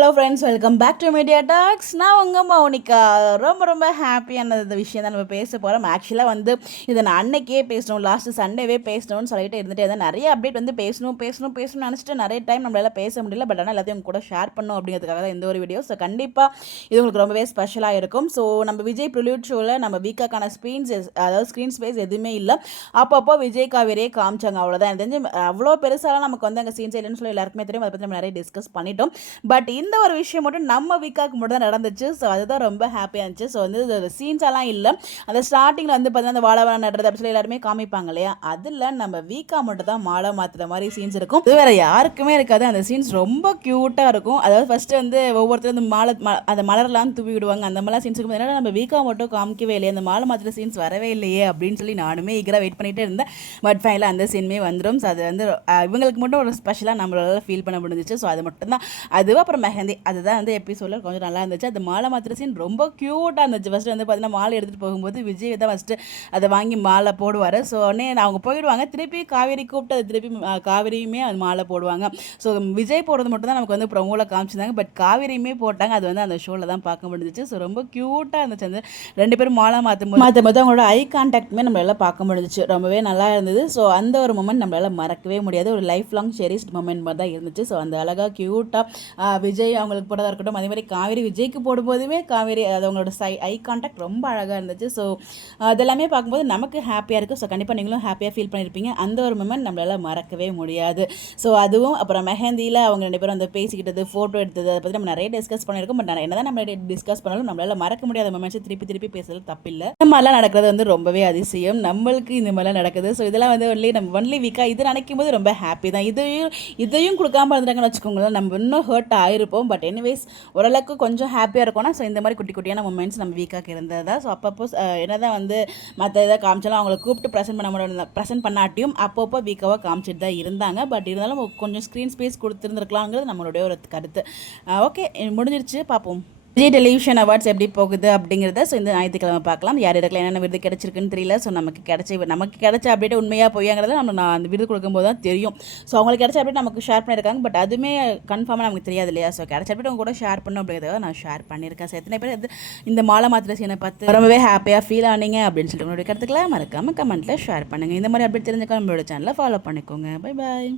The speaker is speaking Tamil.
Hello friends, welcome back to Media Talks. நான் உங்கள் மௌனிகா. ரொம்ப ஹாப்பியான விஷயம் தான் நம்ம பேச போகிறோம். ஆக்சுவலாக இதை நான் அன்னைக்கே பேசணும், லாஸ்ட்டு சண்டேவே பேசணும்னு சொல்லிட்டு இருந்துகிட்டே இருந்தேன். நிறைய அப்டேட் பேசணும்னு நினச்சிட்டு நிறைய டைம் நம்மளால பேச முடியல. பட் ஆனால் எல்லாத்தையும் கூட ஷேர் பண்ணணும் அப்படிங்கிறதுக்காக தான் இந்த ஒரு வீடியோ. ஸோ கண்டிப்பாக இது உங்களுக்கு ரொம்பவே ஸ்பெஷலாக இருக்கும். ஸோ நம்ம விஜய் ப்ரில்யூட் ஷோவில் நம்ம வீக்கான ஸ்க்ரீன் ஸ்பேஸ் எதுவுமே இல்லை. அப்பப்போ விஜய் காவேரியே காமிச்சாங்க, அவ்வளோதான். எனக்கு தெரிஞ்சு அவ்வளோ பெருசாலாம் நமக்கு அங்கே சீன்ஸ் இல்லைன்னு சொல்லி எல்லாருக்குமே தெரியும். அதை பற்றி நம்ம நிறைய டிஸ்கஸ் பண்ணிட்டோம். பட் இந்த ஒரு விஷயம் மட்டும் நம்ம வீக்காக்கு மட்டும் தான் நடந்துச்சு. ஸோ அதுதான் ரொம்ப ஹாப்பியாக இருந்துச்சு. ஸோ சீன்ஸ் எல்லாம் இல்லை, அந்த ஸ்டார்டிங்கில் பார்த்தீங்கன்னா அந்த வாழை நடுறது அப்படி சொல்லி எல்லாருமே காமிப்பாங்க இல்லையா, அதில் நம்ம வீக்கா மட்டும் தான் மாலை மாற்றுற மாதிரி சீன்ஸ் இருக்கும். இது வேறு யாருக்குமே இருக்காது. அந்த சீன்ஸ் ரொம்ப க்யூட்டாக இருக்கும். அதாவது ஃபஸ்ட்டு ஒவ்வொருத்தரும் அந்த மலர்லாம் தூவி விடுவாங்க. அந்த மாதிரிலாம் சீன்ஸ் இருக்கும். ஏன்னா நம்ம வீக்கா மட்டும் காமிக்கவே இல்லையே, அந்த மாலை மாற்றுற சீன்ஸ் வரவே இல்லையே அப்படின்னு சொல்லி நானுமே ஈகராக வெயிட் பண்ணிகிட்டே இருந்தேன். பட் ஃபைனலாக அந்த சீனுமே வந்துடும். ஸோ அது இவங்களுக்கு மட்டும் ஒரு ஸ்பெஷலாக நம்மளால ஃபீல் பண்ண முடிஞ்சிச்சு. ஸோ அது மட்டும்தான். அதுவும் அப்புறம் மெஹந்தி, அதுதான் எபிசோடில் கொஞ்சம் நல்லா இருந்துச்சு. அந்த மாலை மாத்திர சீன் ரொம்ப க்யூட்டாக இருந்துச்சு. ஃபஸ்ட்டு பார்த்தீங்கன்னா மாலை எடுத்துகிட்டு போகும்போது விஜய் தான் ஃபஸ்ட்டு அதை வாங்கி மாலை போடுவார். ஸோ உடனே அவங்க போயிடுவாங்க, திருப்பி காவேரி கூப்பிட்டு அது திருப்பி காவேரியுமே அது மாலை போடுவாங்க. ஸோ விஜய் போடுறது மட்டும் தான் நமக்கு ப்ரொமோவில் காமிச்சிருந்தாங்க. பட் காவேரியுமே போட்டாங்க. அது அந்த ஷோவில் தான் பார்க்க முடிஞ்சிச்சு. ஸோ ரொம்ப க்யூட்டாக இருந்துச்சு. அந்த ரெண்டு பேரும் மாலை மாற்றும் போது அவங்களோட ஐ கான்டாக்டுமே நம்மளால் பார்க்க முடிஞ்சிச்சு. ரொம்பவே நல்லா இருந்தது. ஸோ அந்த ஒரு மொமெண்ட் நம்மளால் மறக்கவே முடியாது. ஒரு லைஃப் லாங் செரிஸ்ட் மொமெண்ட் மாதிரி தான் இருந்துச்சு. ஸோ அந்த அழகாக க்யூட்டாக விஜய் அவங்களுக்கு போட்டதாக இருக்கட்டும், அதே மாதிரி காவேரி விஜய்க்கு போடும்போதுமே காவேரி அது அவங்களோட ஐ கான்டாக்ட் ரொம்ப அழகாக இருந்துச்சு. ஸோ அதெல்லாமே பார்க்கும்போது நமக்கு ஹாப்பியாக இருக்குது. ஸோ கண்டிப்பாக நீங்களும் ஹாப்பியாக ஃபீல் பண்ணியிருப்பீங்க. அந்த ஒரு மொமெண்ட் நம்மளால் மறக்கவே முடியாது. ஸோ அதுவும் அப்புறம் மெஹந்தியில் அவங்க ரெண்டு பேரும் பேசிக்கிட்டது, ஃபோட்டோ எடுத்தது, அதை பற்றி நம்ம நிறைய டிஸ்கஸ் பண்ணியிருக்கோம். பட் என்ன தான் நம்ம டிஸ்கஸ் பண்ணாலும் நம்மளால் மறக்க முடியாத மொமெண்ட்ஸை திருப்பி பேசுறது தப்பில்லை. இந்த மாதிரிலாம் நடக்கிறது ரொம்பவே அதிசயம். நம்மளுக்கு இந்த மாதிரிலாம் நடக்குது. ஸோ இதெல்லாம் ஒன்லி வீக்காக இது நினைக்கும் போது ரொம்ப ஹாப்பி தான். இதையும் கொடுக்காம இருந்துட்டாங்கன்னு வச்சுக்கோங்களேன், நம்ம இன்னும் ஹர்ட் ஆகிருப்போம். பட் எனிவேஸ் ஓரளவுக்கு கொஞ்சம் ஹாப்பியாக இருக்கும்னா ஸோ இந்த மாதிரி குட்டியான மொமெண்ட்ஸ் நம்ம வீக்காக இருந்தது தான். ஸோ அப்பப்போ என்ன தான் மற்ற எதாவது காமிச்சாலும் அவங்கள கூப்பிட்டு ப்ரெசென்ட் பண்ணாட்டியும் அப்பப்போ வீக்காக காமிச்சிட்டு தான் இருந்தாங்க. பட் இருந்தாலும் கொஞ்சம் ஸ்க்ரீன் ஸ்பேஸ் கொடுத்துருந்துருக்கலாங்கிறது நம்மளுடைய ஒரு கருத்து. ஓகே, முடிஞ்சிருச்சு. பார்ப்போம் விஜய் டெலிவிஷன் அவார்ட்ஸ் எப்படி போகுது அப்படிங்கிறத. ஸோ இந்த ஞாயிற்றுக்கிழமை பார்க்கலாம். யார் யாருக்கெல்லாம் என்னென்ன விருது கிடச்சிருக்குன்னு தெரியல. ஸோ நமக்கு கிடைச்ச அப்டேட் உண்மையாக போயாங்கிறத நான் அந்த விருது கொடுக்கும்போது தான் தெரியும். ஸோ அவங்களுக்கு கிடைச்ச அப்டேட் நமக்கு ஷேர் பண்ணியிருக்காங்க. பட் அதுவுமே கன்ஃபார்மாக நமக்கு தெரியாது இல்லையா. ஸோ கிடைச்ச அப்டேட் அவங்க கூட ஷேர் பண்ணணும் அப்படிங்கிறத நான் ஷேர் பண்ணியிருக்கேன். ஸோ எத்தனை பேர் இந்த மாலை மாத்திர சீனை பார்த்து ரொம்பவே ஹாப்பியாக ஃபீல் ஆனீங்க அப்படின்னு சொல்லிட்டு உங்களுடைய கருத்துக்களை மறக்காமல் கமெண்ட்டில் ஷேர் பண்ணுங்கள். இந்த மாதிரி அப்டேட் தெரிஞ்சுக்க நம்மளோட சேனலை ஃபாலோ பண்ணிக்கோங்க. Bye bye.